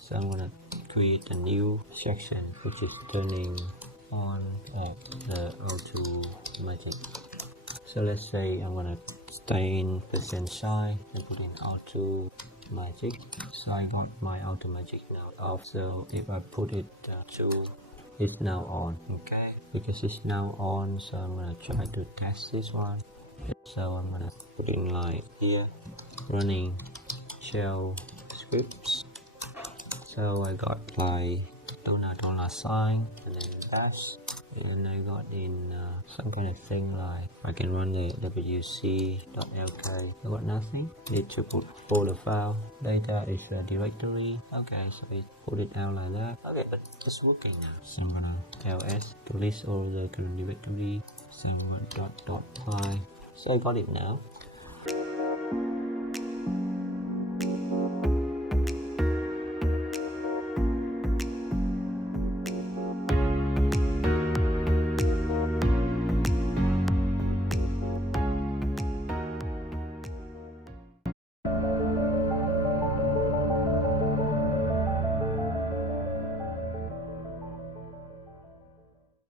So I'm gonna create a new section which is turning on the auto magic. So let's say I'm gonna stay in %size and put in auto magic. So I got my auto magic now off. So if I put it to, it's now on. Okay, because it's now on, so I'm gonna try to test this one. So I'm gonna put in like here, running shell scripts. So I got like $sign and then dash, and I got in some kind of thing like I can run the wc.lk. I got nothing. Need to put folder file. Data is a directory. Okay, so we put it out like that. Okay, but it's working now. So I'm gonna ls to list all the current directory. So I'm gonna dot file. So I got it now.